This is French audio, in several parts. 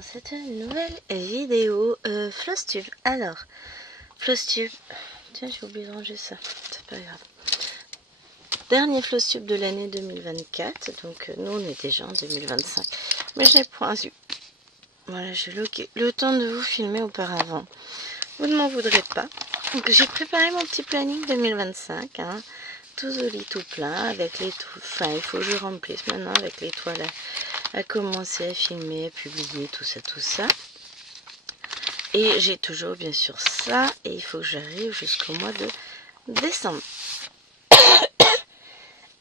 dans cette nouvelle vidéo Flosstube. Alors, Flosstube, tiens j'ai oublié de ranger ça, c'est pas grave. Dernier Flosstube de l'année 2024, donc nous on est déjà en 2025, mais je n'ai point vu. Voilà, j'ai le temps de vous filmer auparavant. Vous ne m'en voudrez pas. Donc j'ai préparé mon petit planning 2025, hein, tout joli, tout plein, avec les toiles. Enfin, il faut que je remplisse maintenant avec les toiles à commencer à filmer, à publier, tout ça, tout ça. Et j'ai toujours bien sûr ça, et il faut que j'arrive jusqu'au mois de décembre.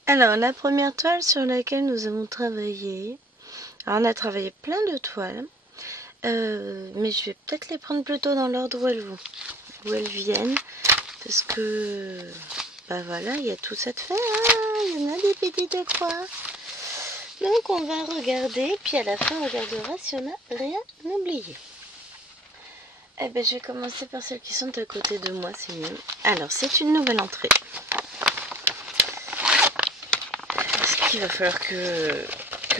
Alors, la première toile sur laquelle nous avons travaillé, alors on a travaillé plein de toiles, mais je vais peut-être les prendre plutôt dans l'ordre où elles viennent, parce que, bah voilà, il y a tout ça de fait, ah, il y en a des petites croix. Donc on va regarder, puis à la fin on regardera si on n'a rien oublié. Eh bien je vais commencer par celles qui sont à côté de moi, c'est mieux. Alors c'est une nouvelle entrée. Ce qu'il va falloir que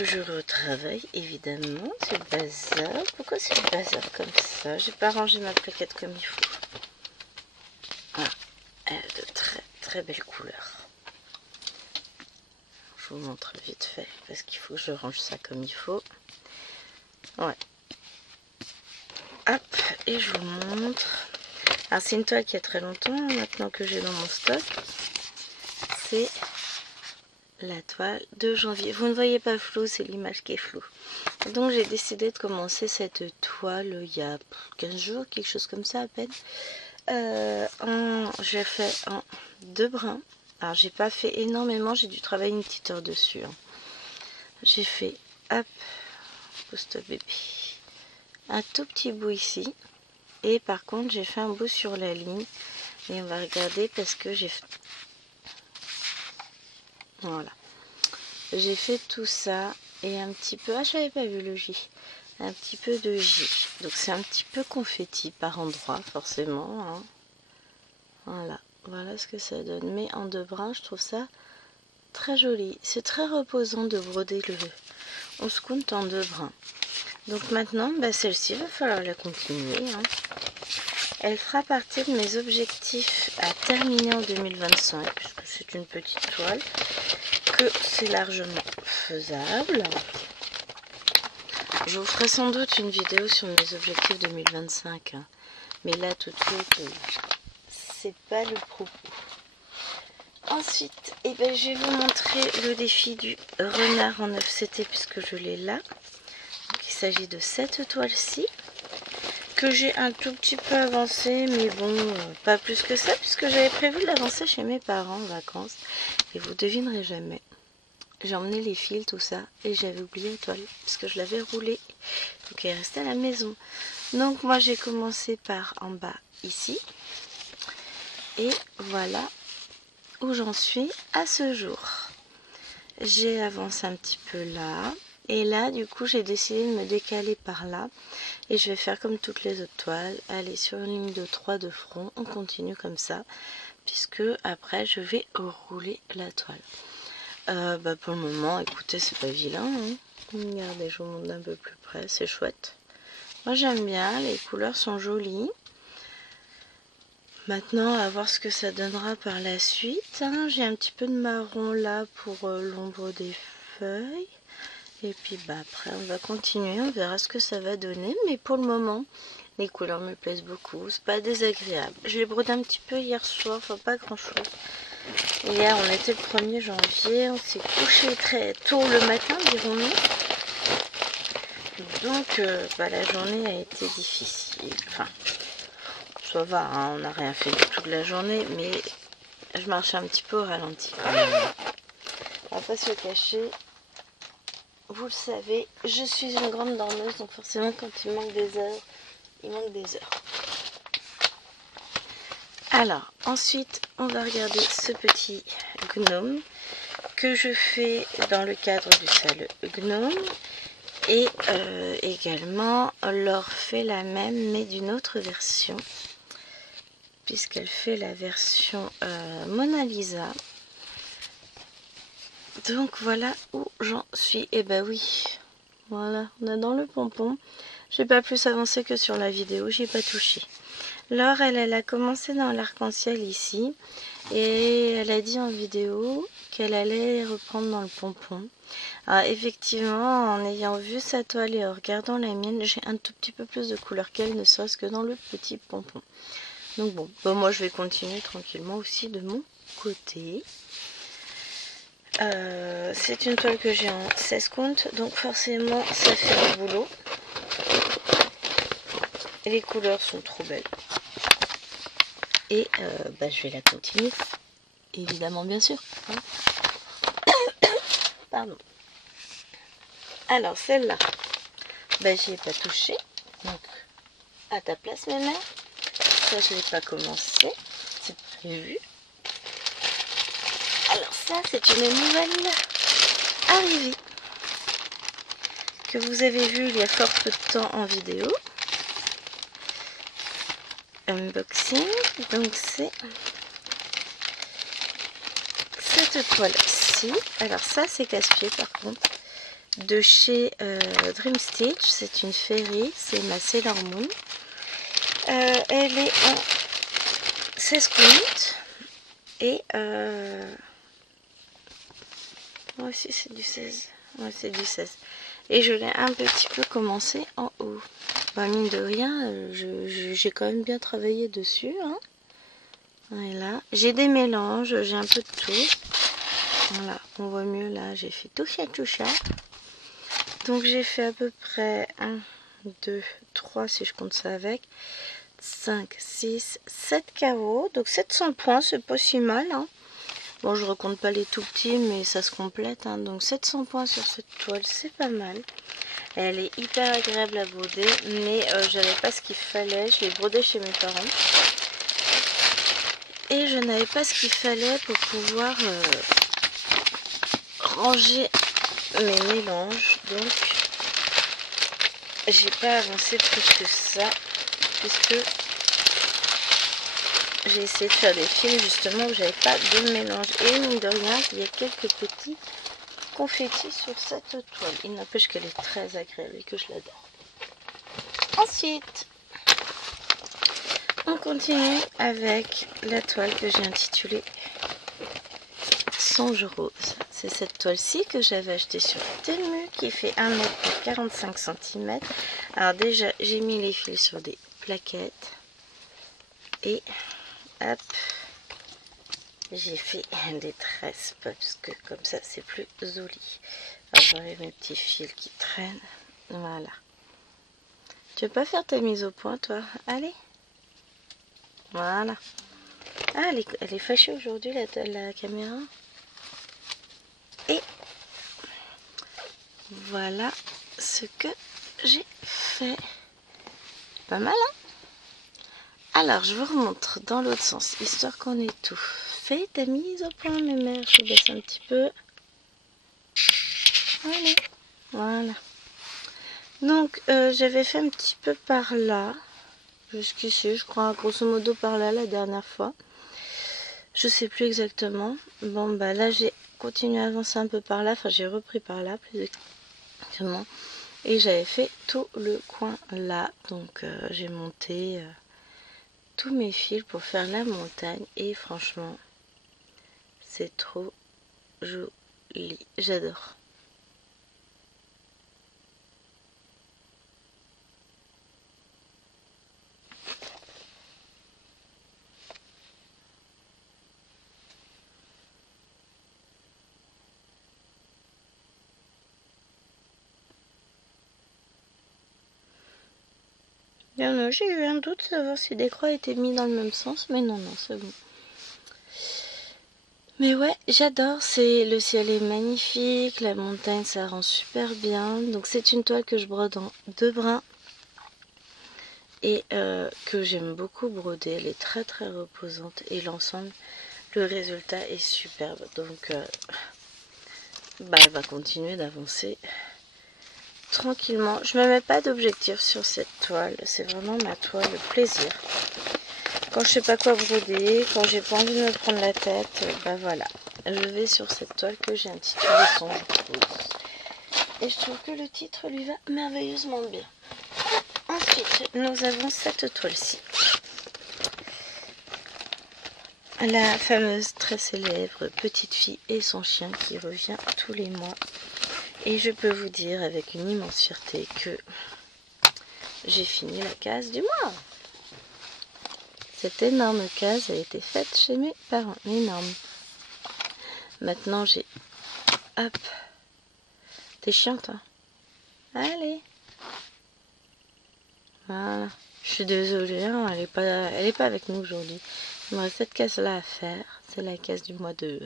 je retravaille, évidemment. C'est le bazar. Pourquoi c'est le bazar comme ça? J'ai pas rangé ma plaquette comme il faut. Ah, elle a de très très belles couleurs. Je vous montre vite fait parce qu'il faut que je range ça comme il faut. Ouais. Hop, et je vous montre. Alors c'est une toile qui a très longtemps maintenant que j'ai dans mon stock. C'est la toile de janvier. Vous ne voyez pas flou, c'est l'image qui est floue. Donc j'ai décidé de commencer cette toile il y a 15 jours, quelque chose comme ça à peine. J'ai fait en 2 brins. Alors j'ai pas fait énormément, j'ai dû travailler une petite heure dessus. Hein. J'ai fait, hop, post bébé, un tout petit bout ici. Et par contre j'ai fait un bout sur la ligne. Et on va regarder parce que j'ai fait... Voilà. J'ai fait tout ça et un petit peu... Ah, je n'avais pas vu le J. Un petit peu de J. Donc c'est un petit peu confetti par endroit, forcément. Hein. Voilà. Voilà ce que ça donne. Mais en 2 brins, je trouve ça très joli. C'est très reposant de broder le 11 compte en 2 brins. Donc maintenant, bah, celle-ci, il va falloir la continuer. Hein. Elle fera partie de mes objectifs à terminer en 2025, puisque c'est une petite toile, que c'est largement faisable. Je vous ferai sans doute une vidéo sur mes objectifs 2025, hein. Mais là tout de suite, c'est pas le propos. Ensuite, eh ben, je vais vous montrer le défi du renard en 9CT, puisque je l'ai là. Donc, il s'agit de cette toile-ci, que j'ai un tout petit peu avancé, mais bon, pas plus que ça, puisque j'avais prévu de l'avancer chez mes parents en vacances. Et vous devinerez jamais. J'ai emmené les fils, tout ça, et j'avais oublié la toile, parce que je l'avais roulée. Donc elle est restée à la maison. Donc moi j'ai commencé par en bas ici. Et voilà où j'en suis à ce jour. J'ai avancé un petit peu là. Et là, du coup, j'ai décidé de me décaler par là. Et je vais faire comme toutes les autres toiles. Aller sur une ligne de 3 de front. On continue comme ça. Puisque après, je vais rouler la toile. Bah pour le moment, écoutez, c'est pas vilain. Hein. Regardez, je vous montre d'un peu plus près. C'est chouette. Moi, j'aime bien. Les couleurs sont jolies. Maintenant, à voir ce que ça donnera par la suite. Hein. J'ai un petit peu de marron là pour l'ombre des feuilles. Et puis bah après on va continuer, on verra ce que ça va donner. Mais pour le moment, les couleurs me plaisent beaucoup, c'est pas désagréable. Je l'ai brodé un petit peu hier soir, enfin pas grand chose. Hier on était le 1er janvier, on s'est couché très tôt le matin, dirons-nous. Donc bah, la journée a été difficile. Enfin, ça va, hein, on n'a rien fait du tout de la journée, mais je marchais un petit peu au ralenti. On va pas se le cacher. Vous le savez, je suis une grande dormeuse, donc forcément quand il manque des heures, il manque des heures. Alors, ensuite, on va regarder ce petit gnome que je fais dans le cadre du salon gnome. Et également, Laure fait la même, mais d'une autre version, puisqu'elle fait la version Mona Lisa. Donc voilà où j'en suis. Et bah oui, voilà, on est dans le pompon. J'ai pas plus avancé que sur la vidéo, j'ai pas touché. Laure, elle a commencé dans l'arc-en-ciel ici. Et elle a dit en vidéo qu'elle allait reprendre dans le pompon. Alors effectivement, en ayant vu sa toile et en regardant la mienne, j'ai un tout petit peu plus de couleur qu'elle, ne serait-ce que dans le petit pompon. Donc bon, moi je vais continuer tranquillement aussi de mon côté. C'est une toile que j'ai en 16 comptes, donc forcément ça fait du boulot. Et les couleurs sont trop belles. Et je vais la continuer. Évidemment, bien sûr. Hein. Pardon. Alors, celle-là, j'y ai pas touché. Donc, à ta place, ma mère. Ça, je l'ai pas commencé. C'est prévu. Alors, ça, c'est une nouvelle arrivée que vous avez vue il y a fort peu de temps en vidéo. Unboxing. Donc, c'est cette toile-ci. Alors, ça, c'est casse-pied par contre. De chez Dream Stitch, c'est une Fairy, c'est ma Sailor Moon. Elle est en 16 comptes et moi aussi c'est du 16. Ouais, c'est du 16. Et je l'ai un petit peu commencé en haut. Mine de rien, j'ai quand même bien travaillé dessus. Hein. Voilà. J'ai des mélanges, j'ai un peu de tout. Voilà, on voit mieux là, j'ai fait tout ça. Donc j'ai fait à peu près 1, 2, 3 si je compte ça avec, 5, 6, 7 carreaux, donc 700 points, c'est pas si mal. Hein. Bon, je recompte pas les tout petits, mais ça se complète, hein. Donc 700 points sur cette toile, c'est pas mal. Elle est hyper agréable à broder, mais j'avais pas ce qu'il fallait, je l'ai brodée chez mes parents. Et je n'avais pas ce qu'il fallait pour pouvoir ranger mes mélanges, donc j'ai pas avancé plus que ça puisque j'ai essayé de faire des fils justement où j'avais pas de mélange et mine de rien il y a quelques petits confettis sur cette toile. Il n'empêche qu'elle est très agréable et que je l'adore. Ensuite on continue avec la toile que j'ai intitulée Songe Rose. C'est cette toile-ci que j'avais achetée sur Temu qui fait 1 m pour 45 cm. Alors déjà, j'ai mis les fils sur des plaquettes. Et hop, j'ai fait des tresses parce que comme ça, c'est plus joli. Alors j'enlève mes petits fils qui traînent. Voilà. Tu veux pas faire ta mise au point, toi? Allez. Voilà. Ah, elle est fâchée aujourd'hui, la caméra. Et voilà ce que j'ai fait. Pas mal, hein? Alors, je vous remontre dans l'autre sens, histoire qu'on ait tout. Fais ta mise au point, mes mères. Je baisse un petit peu. Voilà. Voilà. Donc, j'avais fait un petit peu par là. Jusqu'ici, je crois, grosso modo par là la dernière fois. Je sais plus exactement. Bon, là, j'ai continué à avancer un peu par là. Enfin, j'ai repris par là, plus exactement. Et j'avais fait tout le coin là. Donc, j'ai monté tous mes fils pour faire la montagne. Et franchement, c'est trop joli. J'adore. J'ai eu un doute de savoir si des croix étaient mis dans le même sens, mais non, c'est bon. Mais ouais, j'adore, le ciel est magnifique, la montagne ça rend super bien. Donc c'est une toile que je brode en 2 brins et que j'aime beaucoup broder. Elle est très très reposante et l'ensemble, le résultat est superbe. Donc elle va continuer d'avancer tranquillement. Je me mets pas d'objectif sur cette toile, c'est vraiment ma toile plaisir. Quand je sais pas quoi broder, quand j'ai pas envie de me prendre la tête, voilà. Je vais sur cette toile que j'ai intitulée Songe Rose. Et je trouve que le titre lui va merveilleusement bien. Ensuite, nous avons cette toile-ci. La fameuse très célèbre petite fille et son chien qui revient tous les mois. Et je peux vous dire avec une immense fierté que j'ai fini la case du mois. Cette énorme case a été faite chez mes parents. Énorme. Maintenant j'ai... Hop. T'es chiante, hein? Allez. Voilà. Je suis désolée, hein, elle est pas avec nous aujourd'hui. Il me reste cette case-là à faire. C'est la case du mois du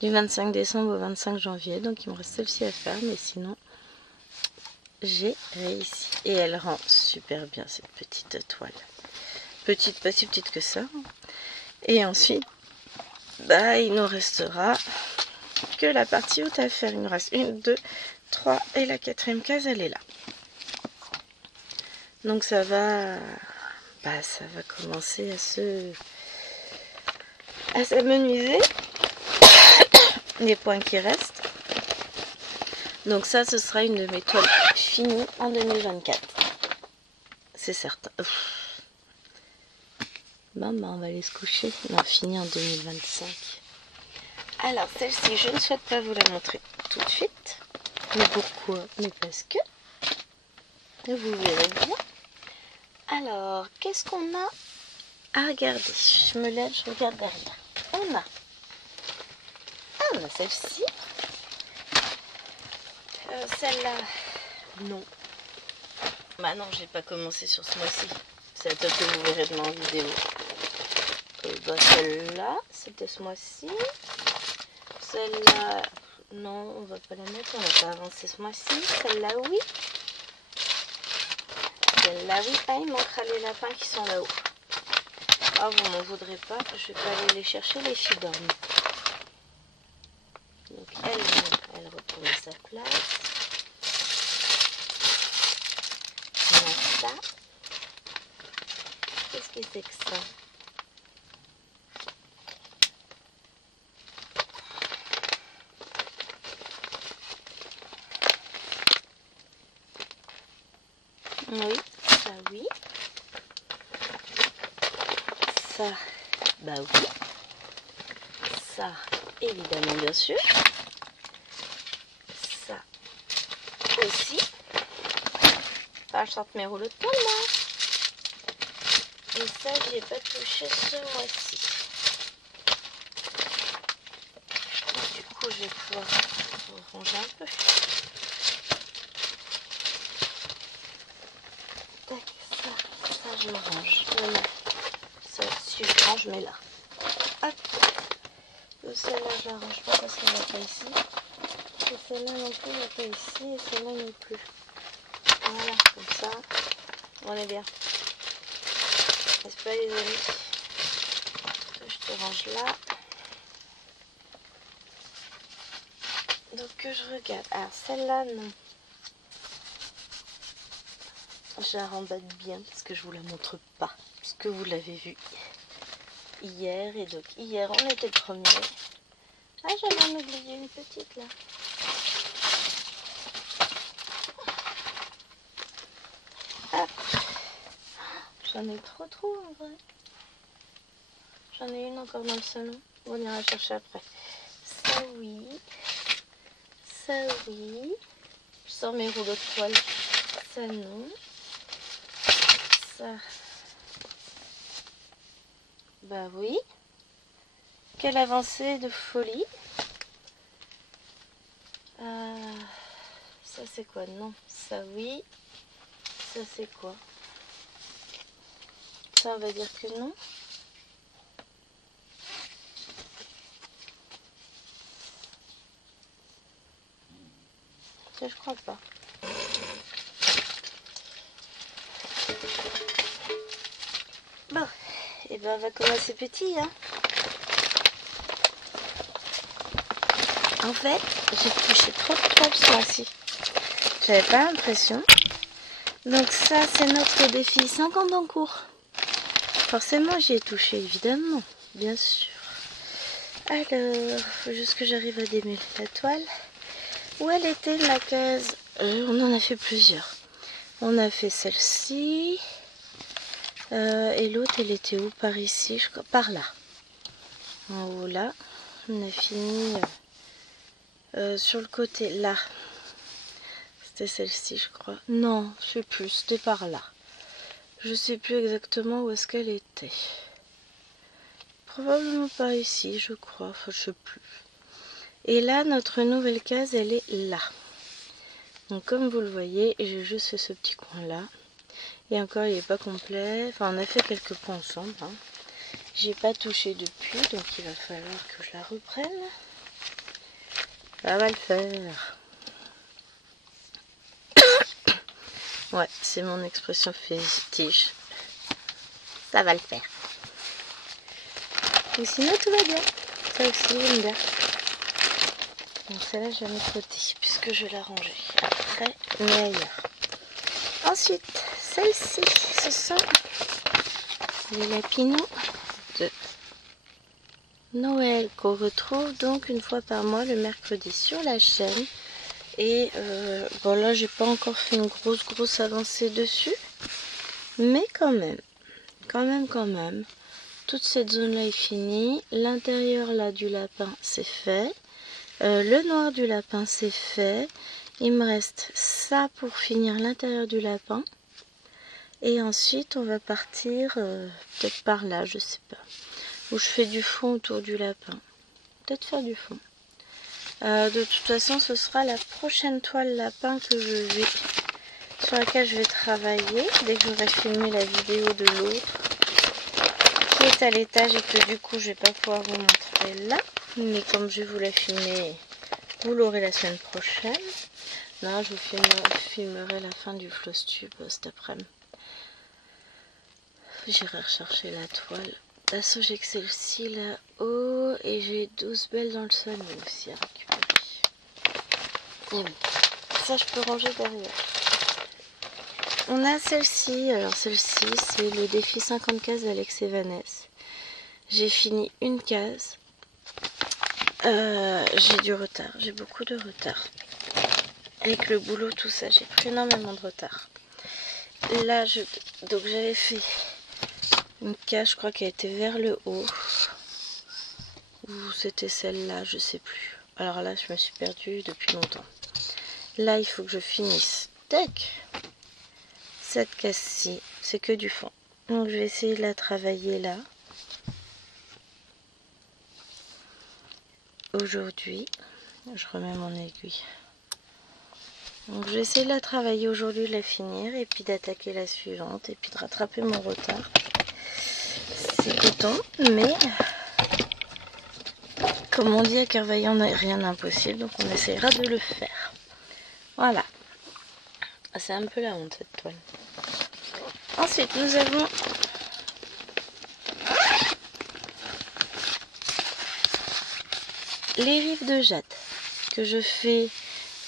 25 décembre au 25 janvier. Donc il me reste celle-ci à faire. Mais sinon, j'ai réussi. Et elle rend super bien cette petite toile. Petite, pas si petite que ça. Et ensuite, bah, il nous restera que la partie haute à faire. Il nous reste 1, 2, 3 et la 4e case, elle est là. Donc ça va commencer à s'amenuiser les points qui restent. Donc ça, ce sera une de mes toiles finies en 2024. C'est certain. Maman, on va aller se coucher. Non, fini en 2025. Alors celle-ci, je ne souhaite pas vous la montrer tout de suite. Mais pourquoi? Mais parce que vous verrez bien. Alors, qu'est-ce qu'on a à regarder? Je me lève, je regarde derrière. On a celle-ci. Celle-là, non. Bah non, j'ai pas commencé sur ce mois-ci. C'est à toi que vous verrez demain en vidéo. Bah celle-là, c'était ce mois-ci. Celle-là, non, on va pas la mettre, on va pas avancer ce mois-ci. Celle-là, oui. Celle-là, oui. Ah, il manquera les lapins qui sont là-haut. Ah, vous m'en voudrez pas, je vais pas aller les chercher, les filles dorment. Donc elle retourne à sa place. On a ça. Qu'est-ce que c'est que ça? Oui, ça oui. Ça, bah oui. Ça, évidemment, bien sûr. Ça aussi. Enfin, je sorte mes rouleaux de toile là. Et ça, j'y ai pas touché ce mois-ci. Du coup, je vais pouvoir ranger un peu. Tac, ça je le range. Voilà. Ça, si je range, mais là. Hop. Celle-là, je la range pas parce qu'elle va pas ici. Et celle-là non plus, elle va pas ici. Et celle-là non plus. Voilà, comme ça, on est bien. N'est-ce pas les amis? Je te range là. Donc je regarde. Alors celle-là, non. Je la remballe bien parce que je vous la montre pas. Puisque vous l'avez vu hier. Et donc hier, on était le premier. Ah, j'avais en oublié une petite là. Hop. J'en ai trop en vrai. J'en ai une encore dans le salon. On ira chercher après. Ça oui. Ça oui. Je sors mes rouleaux de toile. Ça non. Ça. Bah oui. Quelle avancée de folie. Ça c'est quoi? Non. Ça oui. Ça c'est quoi? Ça on va dire que non. Ça je crois pas. Bon. Et ben on va commencer petit hein. En fait, j'ai touché trop de toiles ce mois-ci. J'avais pas l'impression. Donc ça, c'est notre défi 50 en cours. Forcément, j'y ai touché, évidemment. Bien sûr. Alors, faut juste que j'arrive à démêler la toile. Où elle était, ma case? On en a fait plusieurs. On a fait celle-ci. Et l'autre, elle était où? Par ici, je crois. Par là. En haut, là. On a fini sur le côté, là. C'était celle-ci, je crois. Non, je sais plus. C'était par là. Je sais plus exactement où est-ce qu'elle était. Probablement par ici, je crois. Enfin, je sais plus. Et là, notre nouvelle case, elle est là. Donc, comme vous le voyez, j'ai juste fait ce petit coin-là. Et encore, il n'est pas complet. Enfin, on a fait quelques points ensemble. Hein. J'ai pas touché depuis, donc il va falloir que je la reprenne. Ça va le faire. Ouais, c'est mon expression fétiche. Ça va le faire. Et sinon, tout va bien. Ça aussi, j'aime bien. Donc celle-là, je vais mettre de côté, puisque je l'ai rangée après, mais ailleurs. Ensuite, celle-ci, ce sont les lapinons de Noël qu'on retrouve donc une fois par mois le mercredi sur la chaîne. Et bon là, j'ai pas encore fait une grosse avancée dessus, mais quand même. Toute cette zone-là est finie. L'intérieur là du lapin, c'est fait. Le noir du lapin, c'est fait. Il me reste ça pour finir l'intérieur du lapin. Et ensuite, on va partir peut-être par là, je sais pas. Où je fais du fond autour du lapin. Peut-être faire du fond. De toute façon, ce sera la prochaine toile lapin que je vais, sur laquelle je vais travailler. Dès que j'aurai filmé la vidéo de l'autre, qui est à l'étage et que du coup, je vais pas pouvoir vous montrer là. Mais comme je vais vous la filmer, vous l'aurez la semaine prochaine. Là, je vous filmerai la fin du floss tube cet après-midi. J'irai rechercher la toile. D'assaut, j'ai que celle-ci là-haut. Et j'ai 12 belles dans le salon aussi à récupérer. Et oui, ça je peux ranger derrière. On a celle-ci. Alors celle-ci, c'est le défi 50 cases d'Alex et Vanessa. J'ai fini une case. J'ai du retard. J'ai beaucoup de retard. Avec le boulot, tout ça, j'ai pris énormément de retard. Là, donc j'avais fait une case, je crois qu'elle était vers le haut. Ou c'était celle-là, je sais plus. Alors là, je me suis perdue depuis longtemps. Là, il faut que je finisse. Tac! Cette case-ci, c'est que du fond. Donc, je vais essayer de la travailler là. Aujourd'hui, je remets mon aiguille. Donc, je vais essayer de la travailler aujourd'hui, de la finir, et puis d'attaquer la suivante, et puis de rattraper mon retard. C'est coton, mais comme on dit à Carvaillant, rien d'impossible, donc on essaiera de le faire. Voilà. C'est un peu la honte cette toile. Ensuite, nous avons les rives de jade que je fais,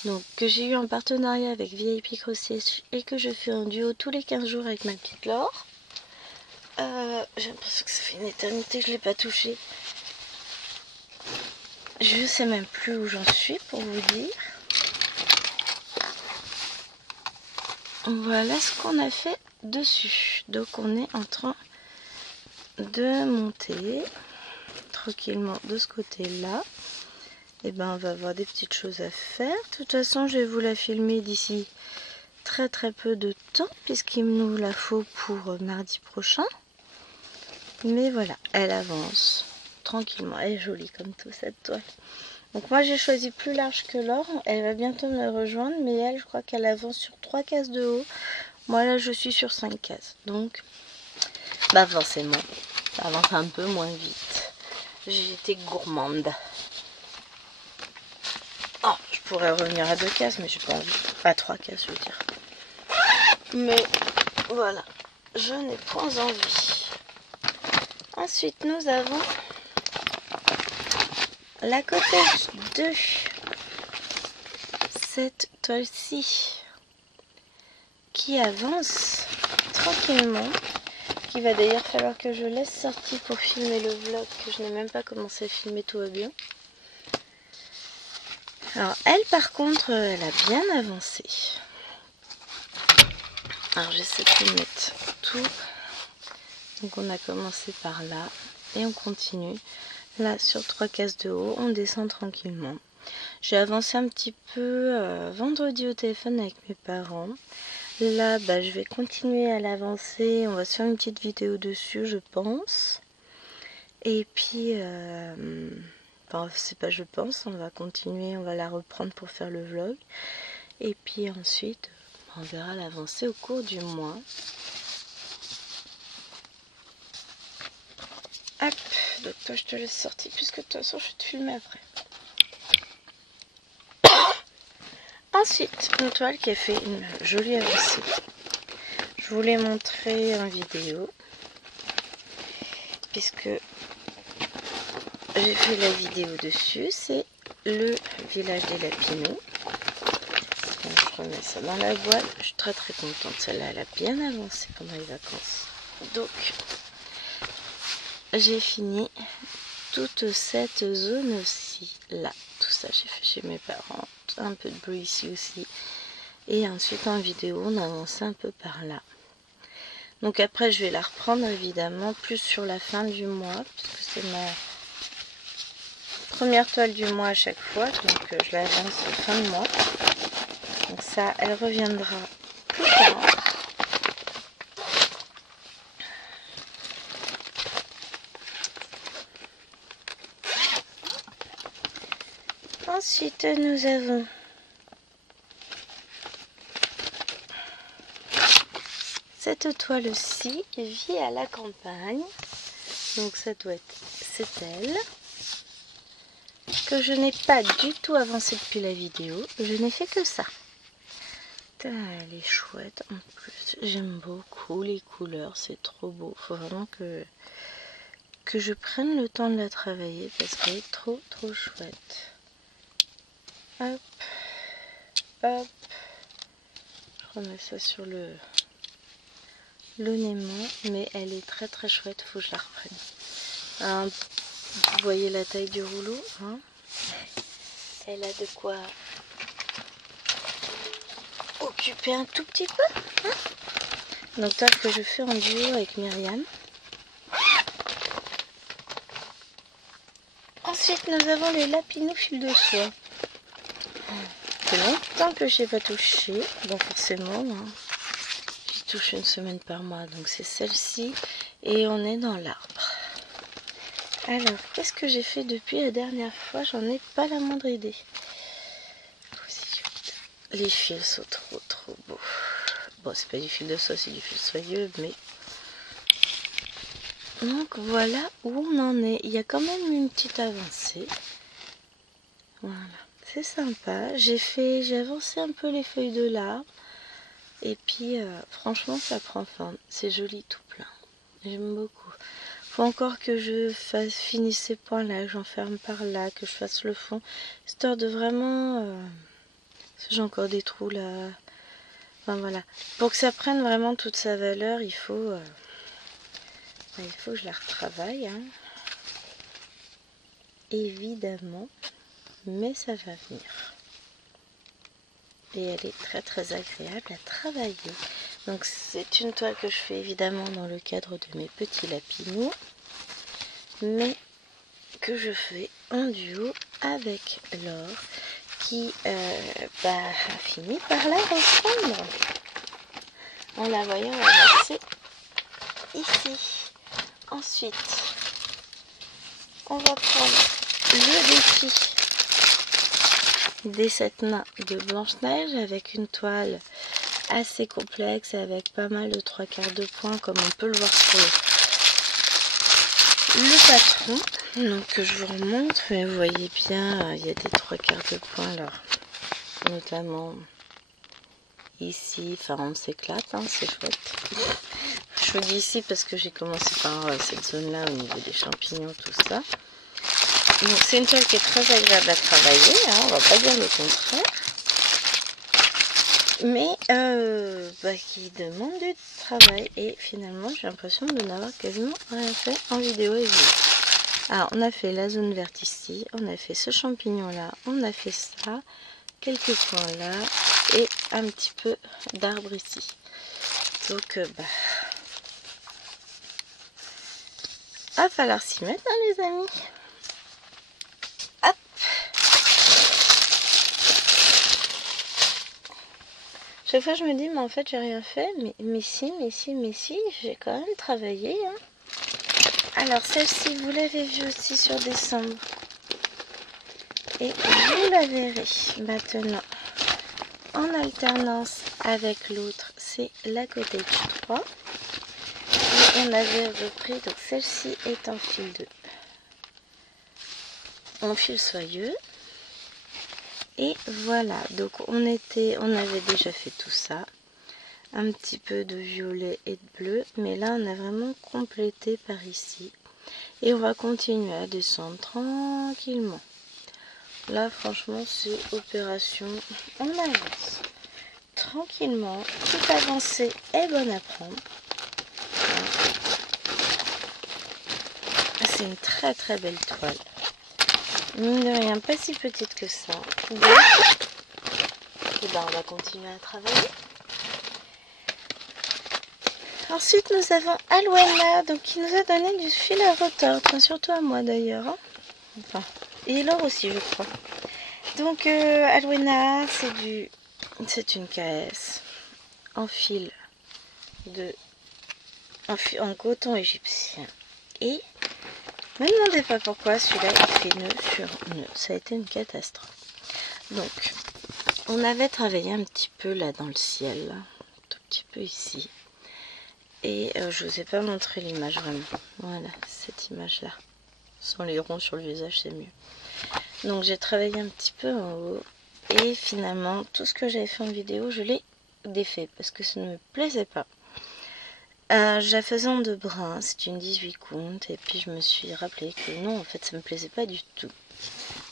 donc que j'ai eu en partenariat avec VIP Crochet et que je fais en duo tous les 15 jours avec ma petite Laure. J'ai l'impression que ça fait une éternité que je ne l'ai pas touché. Je ne sais même plus où j'en suis pour vous dire. Voilà ce qu'on a fait dessus. Donc on est en train de monter tranquillement de ce côté-là. Et ben on va avoir des petites choses à faire. De toute façon, je vais vous la filmer d'ici très peu de temps puisqu'il nous la faut pour mardi prochain. Mais voilà, elle avance tranquillement. Elle est jolie comme tout cette toile. Donc moi j'ai choisi plus large que Laure. Elle va bientôt me rejoindre, mais elle, je crois qu'elle avance sur 3 cases de haut. Moi là je suis sur 5 cases. Donc bah forcément, ça avance un peu moins vite. J'ai été gourmande. Oh, je pourrais revenir à 2 cases, mais j'ai pas envie. À 3 cases, je veux dire. Mais voilà, je n'ai point envie. Ensuite, nous avons la cottage 2. Cette toile-ci qui avance tranquillement. Qui va d'ailleurs falloir que je laisse sortir pour filmer le vlog que je n'ai même pas commencé à filmer, tout va bien. Alors elle par contre, elle a bien avancé. Alors j'essaie de mettre tout. Donc on a commencé par là et on continue. Là sur 3 cases de haut, on descend tranquillement. J'ai avancé un petit peu vendredi au téléphone avec mes parents. Là, je vais continuer à l'avancer. On va se faire une petite vidéo dessus, je pense. Et puis, enfin, c'est pas je pense, on va continuer, on va la reprendre pour faire le vlog. Et puis ensuite, on verra l'avancée au cours du mois. Hop, donc toi je te laisse sortir puisque de toute façon je vais te filmer après. Ensuite, une toile qui a fait une jolie avancée. Je voulais montrer en vidéo puisque j'ai fait la vidéo dessus. C'est le village des Lapinaux. Donc, je remets ça dans la boîte. Je suis très contente. Celle-là, elle a bien avancé pendant les vacances. Donc, j'ai fini toute cette zone aussi. Là, tout ça, j'ai fait chez mes parents. Un peu de bruit ici aussi. Et ensuite, en vidéo, on avance un peu par là. Donc après, je vais la reprendre évidemment plus sur la fin du mois, puisque c'est ma première toile du mois à chaque fois. Donc je l'avance fin de mois. Donc ça, elle reviendra plus tard. Ensuite, nous avons cette toile-ci, vit à la campagne. Donc ça doit être, c'est elle. Que je n'ai pas du tout avancé depuis la vidéo. Je n'ai fait que ça. Elle est chouette en plus. J'aime beaucoup les couleurs, c'est trop beau. Faut vraiment que je prenne le temps de la travailler parce qu'elle est trop chouette. Hop, hop. Je remets ça sur le l'aimant, mais elle est très chouette. Faut que je la reprenne. Alors, vous voyez la taille du rouleau, hein? Elle a de quoi occuper un tout petit peu, hein? Donc toile que je fais en duo avec Myriam. Ensuite nous avons les Lapinaux fil de soie. C'est longtemps que je n'ai pas touché, donc forcément hein, j'y touche une semaine par mois, donc c'est celle-ci et on est dans l'arbre. Alors qu'est-ce que j'ai fait depuis la dernière fois? J'en ai pas la moindre idée. Les fils sont trop beaux. Bon, c'est pas du fil de soie, c'est du fil soyeux, mais donc voilà où on en est. Il y a quand même une petite avancée. Voilà, c'est sympa. J'ai avancé un peu les feuilles de l'arbre. Et puis franchement ça prend forme. C'est joli tout plein. J'aime beaucoup. Faut encore que je finisse ces points là, que j'enferme par là, que je fasse le fond. Histoire de vraiment... j'ai encore des trous là. Enfin voilà. Pour que ça prenne vraiment toute sa valeur, il faut que je la retravaille. Hein. Évidemment. Mais ça va venir. Et elle est très agréable à travailler. Donc c'est une toile que je fais évidemment dans le cadre de mes petits Lapinaux. Mais que je fais en duo avec Laure qui a fini par la reprendre en la voyant avancer ici. Ensuite, on va prendre le défi des 7 nains de Blanche-Neige avec une toile assez complexe avec pas mal de 3/4 de points comme on peut le voir sur le patron. Donc je vous remontre, mais vous voyez bien, il y a des 3/4 de points là, notamment ici. Enfin, on s'éclate, hein, c'est chouette. Je vous dis ici parce que j'ai commencé par cette zone là au niveau des champignons, tout ça. Donc c'est une toile qui est très agréable à travailler, hein, on va pas dire le contraire. Mais qui demande du travail. Et finalement j'ai l'impression de n'avoir quasiment rien fait en vidéo et vue. Alors on a fait la zone verte ici, on a fait ce champignon là, on a fait ça, quelques points là et un petit peu d'arbre ici. Donc, va falloir s'y mettre, hein, les amis. Hop. Chaque fois, je me dis, mais en fait, j'ai rien fait. Mais si, j'ai quand même travaillé. Hein. Alors, celle-ci, vous l'avez vue aussi sur décembre. Et vous la verrez maintenant en alternance avec l'autre. C'est la Cottage 3. Et on avait repris, donc celle-ci est en fil soyeux. Et voilà, donc on avait déjà fait tout ça. Un petit peu de violet et de bleu. Mais là, on a vraiment complété par ici. Et on va continuer à descendre tranquillement. Là, franchement, c'est opération. On avance tranquillement. Toute avancée est bonne à prendre. C'est une très très belle toile. Mine de rien, pas si petite que ça. Donc, et ben, on va continuer à travailler. Ensuite, nous avons Alwena, donc qui nous a donné du fil à retordre, enfin, surtout à moi d'ailleurs. Hein. Enfin, et Laure aussi, je crois. Donc, Alwena, c'est une KS en fil en coton égyptien. Et ne me demandez pas pourquoi celui-là il fait nœud sur nœud. Ça a été une catastrophe. Donc, on avait travaillé un petit peu là dans le ciel, un tout petit peu ici. Et je ne vous ai pas montré l'image vraiment. Voilà, cette image-là. Sans les ronds sur le visage, c'est mieux. Donc j'ai travaillé un petit peu en haut. Et finalement, tout ce que j'avais fait en vidéo, je l'ai défait. Parce que ça ne me plaisait pas. Je la faisais en 2 brins. C'est une 18 comptes. Et puis je me suis rappelé que non, en fait, ça ne me plaisait pas du tout.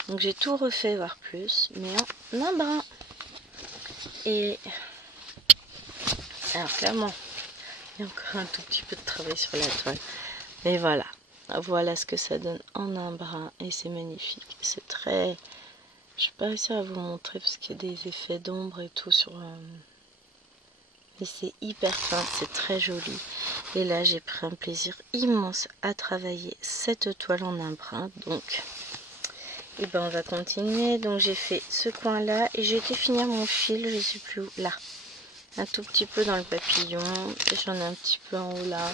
Donc j'ai tout refait, voire plus. Mais en 1 brin. Et... alors clairement... il y a encore un tout petit peu de travail sur la toile. Mais voilà. Voilà ce que ça donne en 1 brin. Et c'est magnifique. C'est très... je vais pas réussir à vous montrer parce qu'il y a des effets d'ombre et tout sur... mais c'est hyper fin. C'est très joli. Et là, j'ai pris un plaisir immense à travailler cette toile en 1 brin. Donc, et ben on va continuer. Donc, j'ai fait ce coin-là. Et j'ai été finir mon fil. Je sais plus où. Là. Un tout petit peu dans le papillon, et j'en ai un petit peu en haut là.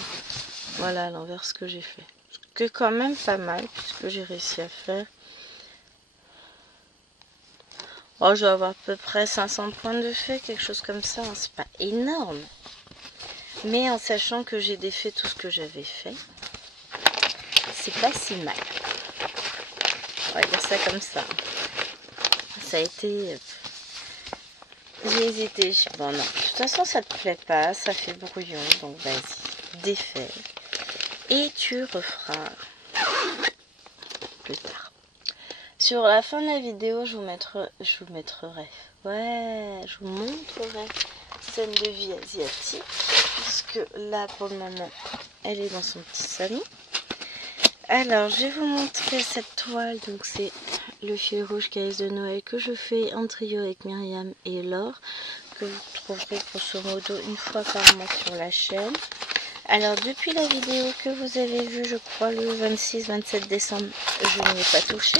Voilà à l'envers ce que j'ai fait. Ce qui est quand même pas mal, puisque j'ai réussi à faire. Oh, je dois avoir à peu près 500 points de fait, quelque chose comme ça. Hein. C'est pas énorme. Mais en sachant que j'ai défait tout ce que j'avais fait, c'est pas si mal. On va dire ça comme ça. Ça a été... j'ai hésité. Bon, non. De toute façon, ça te plaît pas. Ça fait brouillon. Donc, vas-y. Défais. Et tu referas plus tard. Sur la fin de la vidéo, je vous montrerai. Ouais, je vous montrerai scène de vie asiatique. Puisque là, pour le moment, elle est dans son petit salon. Alors, je vais vous montrer cette toile. Donc, c'est le fil rouge KS de Noël que je fais en trio avec Myriam et Laure. Que vous trouverez grosso modo une fois par mois sur la chaîne. Alors, depuis la vidéo que vous avez vue, je crois, le 26-27 décembre, je n'y ai pas touché.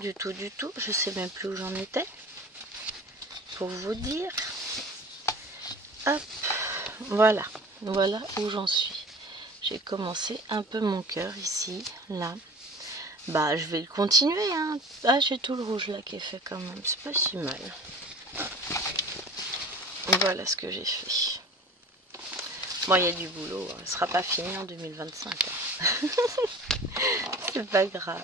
Du tout. Je sais même plus où j'en étais. Pour vous dire. Hop. Voilà où j'en suis. J'ai commencé un peu mon cœur ici, là. Bah, je vais le continuer, hein. Ah, j'ai tout le rouge là qui est fait quand même. C'est pas si mal. Voilà ce que j'ai fait. Bon, il y a du boulot. Elle sera pas finie en 2025. Hein. C'est pas grave.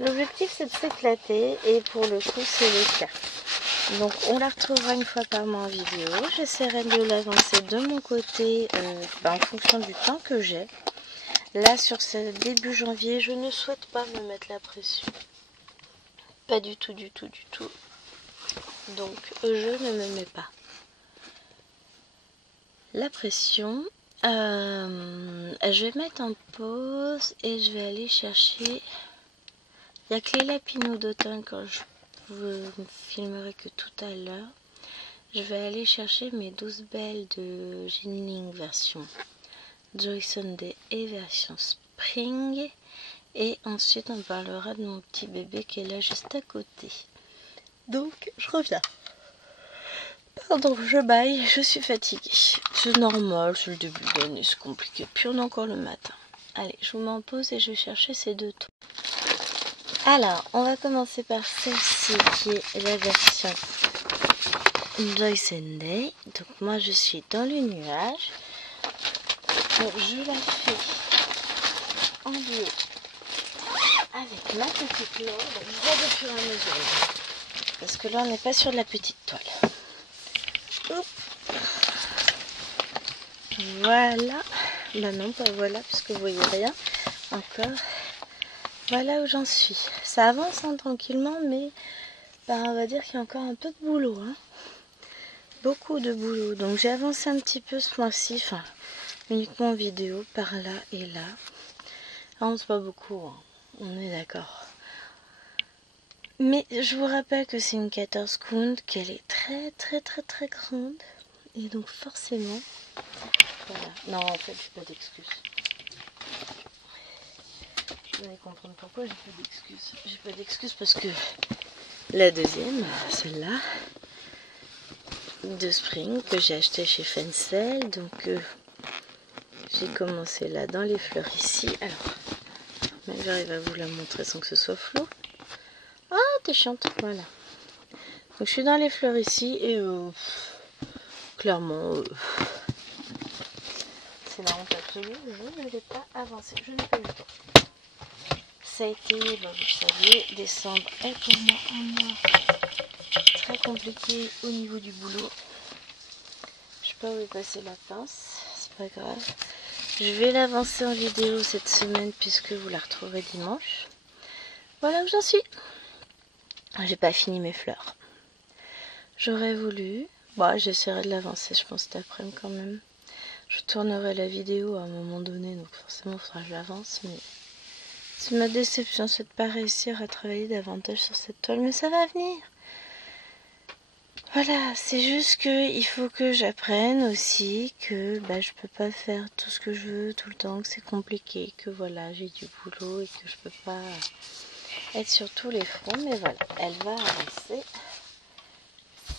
L'objectif, c'est de s'éclater. Et pour le coup, c'est le cas. Donc, on la retrouvera une fois par mois en vidéo. J'essaierai de l'avancer de mon côté en fonction du temps que j'ai. Là, sur ce début janvier, je ne souhaite pas me mettre la pression. Pas du tout. Donc, je ne me mets pas la pression. Je vais mettre en pause et je vais aller chercher. Il n'y a que les lapinous d'automne quand je vous filmerai que tout à l'heure. je vais aller chercher mes 12 belles de Jinling version Joy Sunday et version Spring. Et ensuite on parlera de mon petit bébé qui est là juste à côté. Donc je reviens. Pardon, je baille, je suis fatiguée. C'est normal, c'est le début de l'année, c'est compliqué. Puis on est encore le matin. Allez, je vous mets en pause et je vais chercher ces deux tours. Alors, on va commencer par celle-ci qui est la version Joy Sunday. Donc moi je suis dans le nuage. Donc je la fais en duo avec ma petite Laure. Donc je vois de fur et à mesure. Parce que là on n'est pas sur de la petite toile. Hop. Voilà. Bah non, pas voilà, puisque vous voyez rien encore. Voilà où j'en suis. Ça avance hein, tranquillement, mais bah, on va dire qu'il y a encore un peu de boulot. Hein. Beaucoup de boulot. Donc j'ai avancé un petit peu ce mois-ci, enfin uniquement en vidéo, par là et là. Avance pas beaucoup, hein. On est d'accord. Mais je vous rappelle que c'est une 14 count, qu'elle est très grande. Et donc forcément... Voilà. Non, en fait, j'ai pas d'excuses. Vous allez comprendre pourquoi j'ai pas d'excuses. J'ai pas d'excuses parce que la deuxième, celle-là, de Spring, que j'ai acheté chez Fencel, donc j'ai commencé là dans les fleurs ici. Alors, même j'arrive à vous la montrer sans que ce soit flou. Ah, t'es chiante, voilà. Donc je suis dans les fleurs ici et clairement, c'est la honte absolue, je ne vais pas avancer, je n'ai pas eu le temps. Ça a été, bah, vous savez, décembre est pour moi un mois très compliqué au niveau du boulot. Je sais pas où est passée la pince, c'est pas grave. Je vais l'avancer en vidéo cette semaine puisque vous la retrouverez dimanche. Voilà où j'en suis. J'ai pas fini mes fleurs. J'aurais voulu, bah, j'essaierai de l'avancer, je pense cet après-midi quand même. Je tournerai la vidéo à un moment donné, donc forcément il faudra que j'avance, mais c'est ma déception, c'est de ne pas réussir à travailler davantage sur cette toile, mais ça va venir. Voilà, c'est juste que il faut que j'apprenne aussi que bah, je peux pas faire tout ce que je veux tout le temps, que c'est compliqué, que voilà, j'ai du boulot et que je peux pas être sur tous les fronts, mais voilà, elle va avancer,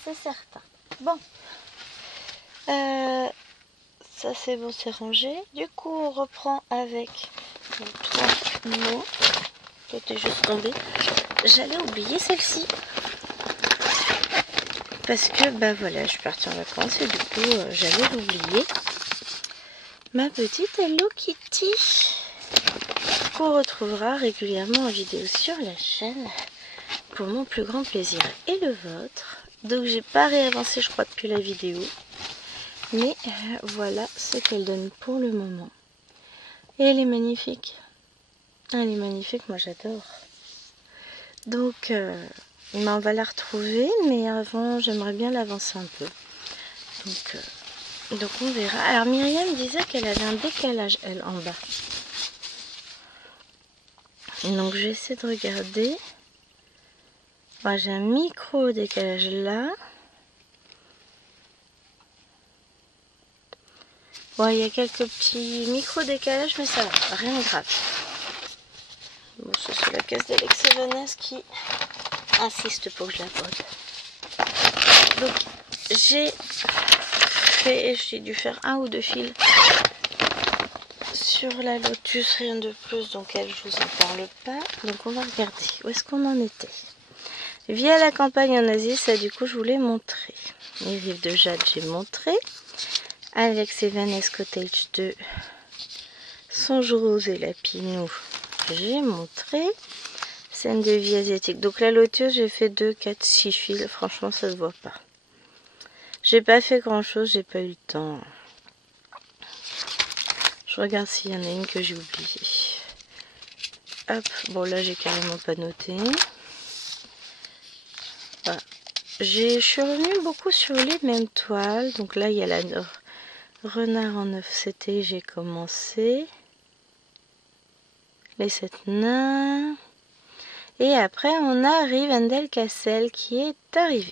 c'est certain. Bon, ça c'est bon, c'est rangé. Du coup, on reprend avec les 3 mots. Qui était juste tombé. J'allais oublier celle-ci. Parce que, bah voilà, je suis partie en vacances et du coup, j'allais l'oublier. Ma petite Hello Kitty. Qu'on retrouvera régulièrement en vidéo sur la chaîne. Pour mon plus grand plaisir et le vôtre. Donc, j'ai pas réavancé, je crois, depuis la vidéo. Mais voilà ce qu'elle donne pour le moment. Et elle est magnifique. Elle est magnifique, moi j'adore. Donc, on va la retrouver, mais avant, j'aimerais bien l'avancer un peu. Donc on verra. Alors Myriam disait qu'elle avait un décalage, elle, en bas. Donc je vais essayer de regarder. Moi, j'ai un micro décalage là. Bon, il y a quelques petits micro décalages, mais ça va, rien de grave. Bon, c'est la caisse d'Alex Vanessa qui insiste pour que je la pose. Donc j'ai dû faire 1 ou 2 fils sur la Lotus, rien de plus, donc elle, je vous en parle pas. Donc on va regarder où est-ce qu'on en était. Via la campagne en Asie, ça du coup je vous l'ai montré. Les rives de Jade, j'ai montré. Alex et Vanessa Cottage 2, Songe Rose et Lapinou, j'ai montré. Scène de vie asiatique. Donc la Lotus, j'ai fait 2, 4, 6 fils. Franchement, ça se voit pas. J'ai pas fait grand chose, j'ai pas eu le temps. Je regarde s'il y en a une que j'ai oubliée. Hop, bon là j'ai carrément pas noté. Voilà. Je suis revenue beaucoup sur les mêmes toiles. Donc là il y a la Renard en 9 CT, j'ai commencé. Les 7 nains. Et après on a Rivendell Castle qui est arrivé.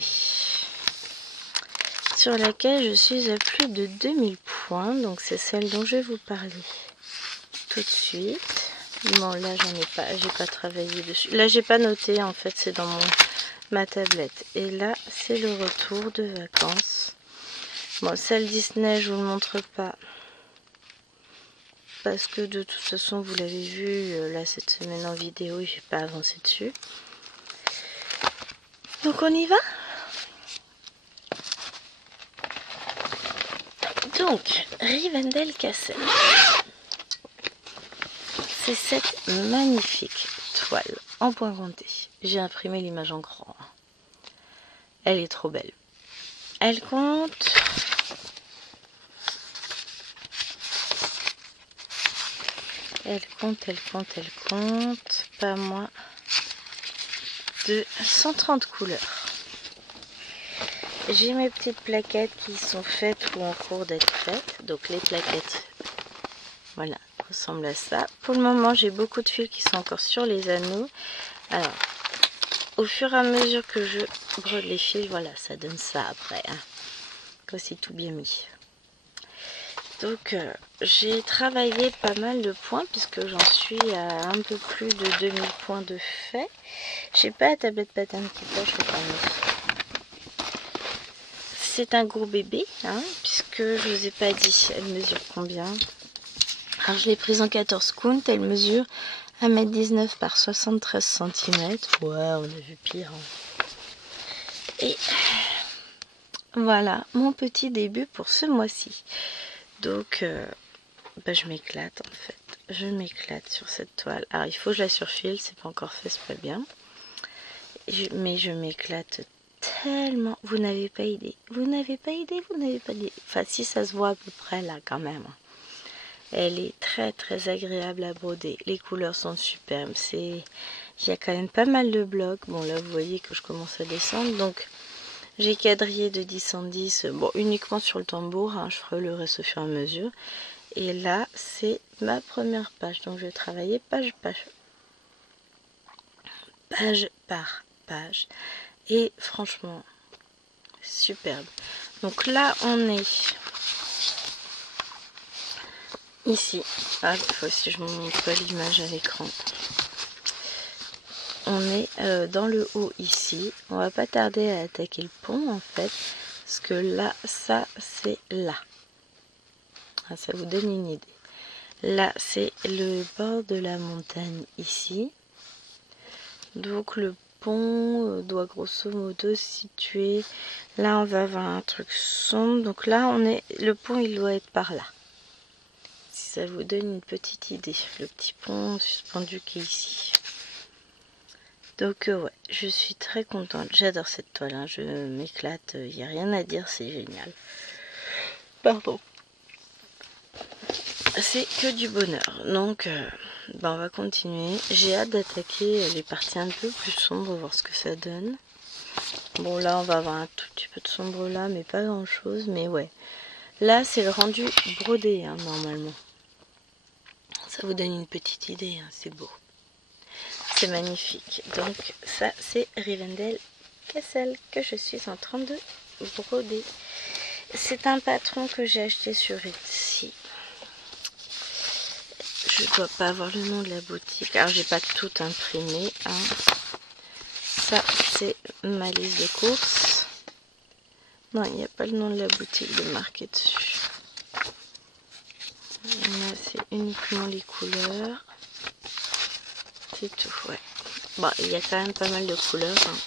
sur laquelle je suis à plus de 2000 points. Donc c'est celle dont je vais vous parler tout de suite. Bon, là j'en ai pas, j'ai pas travaillé dessus. Là j'ai pas noté, en fait c'est dans ma tablette. Et là c'est le retour de vacances. Bon, celle Disney je vous le montre pas. Parce que de toute façon vous l'avez vu là cette semaine en vidéo et j'ai pas avancé dessus. Donc on y va. Donc Rivendell Castle. C'est cette magnifique toile en bois rondé. J'ai imprimé l'image en grand. Elle est trop belle. Elle compte... Elle compte, pas moins de 130 couleurs. J'ai mes petites plaquettes qui sont faites ou en cours d'être faites. Donc les plaquettes, voilà, ressemblent à ça. Pour le moment, j'ai beaucoup de fils qui sont encore sur les anneaux. Alors, au fur et à mesure que je brode les fils, voilà, ça donne ça après. Hein. Voici tout bien mis. Donc, j'ai travaillé pas mal de points puisque j'en suis à un peu plus de 2000 points de fait. J'ai pas la tablette pattern qui pêche, je vais pas mettre. C'est un gros bébé, hein, puisque je vous ai pas dit, elle mesure combien. Alors, je l'ai prise en 14 count, elle mesure 1m19 par 73 cm. Ouais, on a vu pire. Hein. Et voilà mon petit début pour ce mois-ci. Donc, je m'éclate en fait. Je m'éclate sur cette toile. Alors, il faut que je la surfile, c'est pas encore fait, c'est pas bien. Mais je m'éclate tellement. Vous n'avez pas idée. Vous n'avez pas idée, vous n'avez pas idée. Enfin, si ça se voit à peu près là quand même. Elle est très très agréable à broder. Les couleurs sont superbes. Il y a quand même pas mal de blocs. Bon, là, vous voyez que je commence à descendre. Donc, j'ai quadrillé de 10 en 10. Bon, uniquement sur le tambour. Hein, je ferai le reste au fur et à mesure. Et là, c'est ma première page. Donc, je vais travailler page par page. Et franchement, superbe. Donc là, on est ici. Ah, il faut aussi que je vous montre l'image à l'écran. On est dans le haut ici. On va pas tarder à attaquer le pont en fait. Parce que là, ça, c'est là. Ah, ça vous donne une idée. Là, c'est le bord de la montagne ici. Donc le pont doit grosso modo se situer. Là, on va avoir un truc sombre. Donc là, le pont, il doit être par là. Si ça vous donne une petite idée. Le petit pont suspendu qui est ici. Donc ouais, je suis très contente. J'adore cette toile. Hein. Je m'éclate. Il n'y a rien à dire. C'est génial. Pardon. C'est que du bonheur. Donc, on va continuer. J'ai hâte d'attaquer les parties un peu plus sombres, voir ce que ça donne. Bon, là, on va avoir un tout petit peu de sombre là, mais pas grand chose. Mais ouais. Là, c'est le rendu brodé, hein, normalement. Ça vous donne une petite idée, hein, c'est beau. C'est magnifique. Donc, ça, c'est Rivendell Castle que je suis en train de broder. C'est un patron que j'ai acheté sur Etsy. Je dois pas avoir le nom de la boutique. Alors, j'ai pas tout imprimé. Hein. Ça, c'est ma liste de courses. Non, il n'y a pas le nom de la boutique de marqué dessus. Là, c'est uniquement les couleurs. C'est tout, ouais. Bon, il y a quand même pas mal de couleurs. Hein.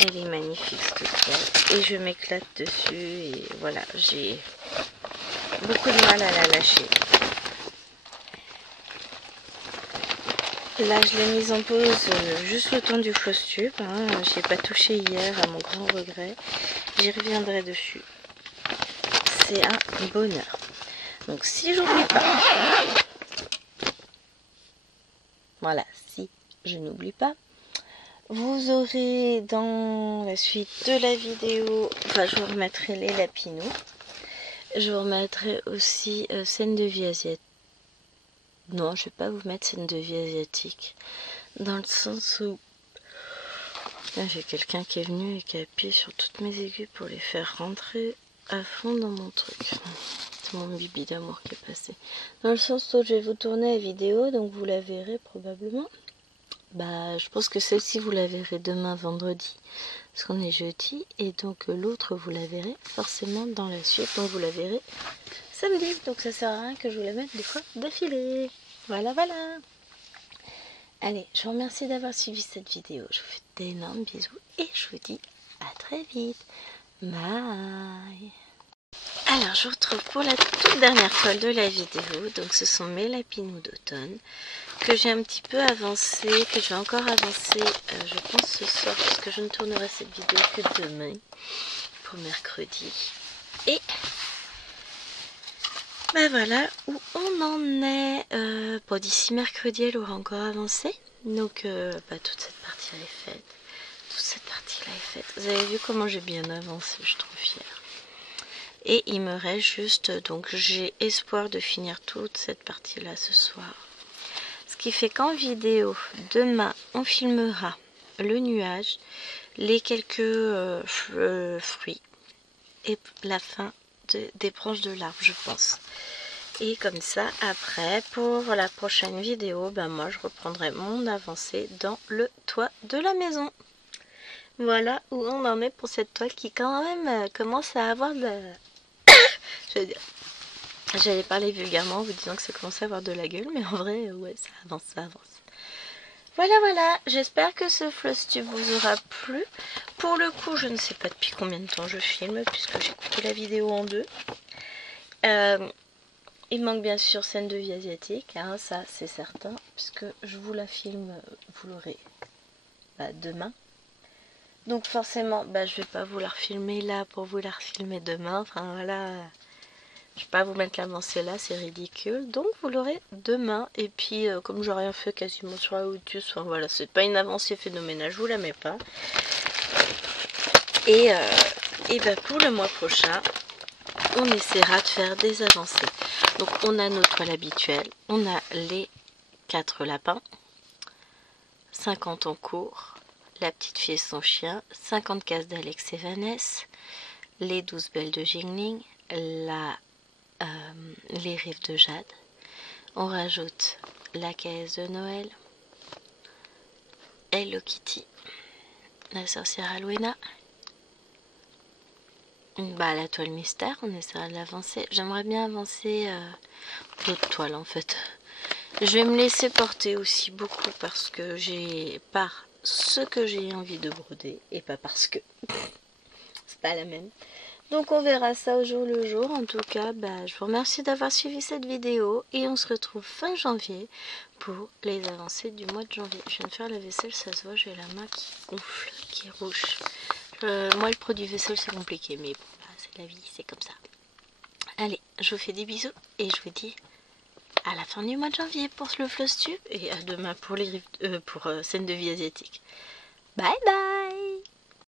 Elle est magnifique, cette toile. Et je m'éclate dessus. Et voilà, j'ai beaucoup de mal à la lâcher. Là, je l'ai mise en pause juste le temps du fausse tube. Hein. J'y ai pas touché hier, à mon grand regret. J'y reviendrai dessus. C'est un bonheur. Donc, si j'oublie pas... Voilà, si je n'oublie pas. Vous aurez dans la suite de la vidéo... Enfin, je vous remettrai les lapinous. Je vous remettrai aussi scène de vie asiatique. Non, je vais pas vous mettre scène de vie asiatique. Dans le sens où J'ai quelqu'un qui est venu et qui a appuyé sur toutes mes aiguilles pour les faire rentrer à fond dans mon truc. C'est mon bibi d'amour qui est passé. Dans le sens où je vais vous tourner la vidéo, donc vous la verrez probablement. Bah, je pense que celle-ci vous la verrez demain vendredi, parce qu'on est jeudi, et donc l'autre vous la verrez forcément dans la suite, donc vous la verrez samedi. Donc ça sert à rien que je vous la mette des fois d'affilée. Voilà, voilà. Allez, je vous remercie d'avoir suivi cette vidéo. Je vous fais d'énormes bisous et je vous dis à très vite. Bye. Alors, je vous retrouve pour la toute dernière toile de la vidéo. Donc, ce sont mes lapinous d'automne que j'ai un petit peu avancé, que je vais encore avancer, je pense ce soir, parce que je ne tournerai cette vidéo que demain pour mercredi. Et ben voilà où on en est. Bon, d'ici mercredi, elle aura encore avancé. Donc, toute cette partie là est faite. Toute cette partie là est faite. Vous avez vu comment j'ai bien avancé, je suis trop fière. Et il me reste juste, donc j'ai espoir de finir toute cette partie là ce soir. Ce qui fait qu'en vidéo, demain, on filmera le nuage, les quelques fruits et la fin des branches de l'arbre, je pense. Et comme ça, après, pour la prochaine vidéo, ben moi, je reprendrai mon avancée dans le toit de la maison. Voilà où on en est pour cette toile qui quand même commence à avoir de... J'allais parler vulgairement en vous disant que ça commence à avoir de la gueule, mais en vrai, ouais, ça avance, ça avance. Voilà, voilà, j'espère que ce floss-tube vous aura plu. Pour le coup, je ne sais pas depuis combien de temps je filme, puisque j'ai coupé la vidéo en deux. Il manque bien sûr scène de vie asiatique, hein, ça c'est certain, puisque je vous la filme, vous l'aurez demain. Donc forcément, je vais pas vous la refilmer là pour vous la refilmer demain. Enfin voilà, je vais pas vous mettre l'avancée là, c'est ridicule. Donc vous l'aurez demain. Et puis comme j'ai rien fait quasiment sur la Outus, enfin voilà, c'est pas une avancée phénoménale, je vous la mets pas. Et pour le mois prochain, on essaiera de faire des avancées. Donc on a nos toiles habituelles, on a les 4 lapins, 50 en cours, la petite fille et son chien, 50 cases d'Alex et Vanessa, les 12 belles de Jingling, les rives de Jade. On rajoute la caisse de Noël, Hello Kitty, la sorcière Alwena, la toile mystère, on essaiera de l'avancer. J'aimerais bien avancer d'autres toiles en fait. Je vais me laisser porter aussi beaucoup parce que par ce que j'ai envie de broder et pas parce que c'est pas la même. Donc on verra ça au jour le jour. En tout cas, je vous remercie d'avoir suivi cette vidéo et on se retrouve fin janvier pour les avancées du mois de janvier. Je viens de faire la vaisselle, ça se voit, j'ai la main qui gonfle, qui est rouge. Moi le produit vaisselle c'est compliqué, mais bon, c'est la vie, c'est comme ça. Allez, je vous fais des bisous et je vous dis à la fin du mois de janvier pour le floss tube et à demain pour scène de vie asiatique. Bye bye.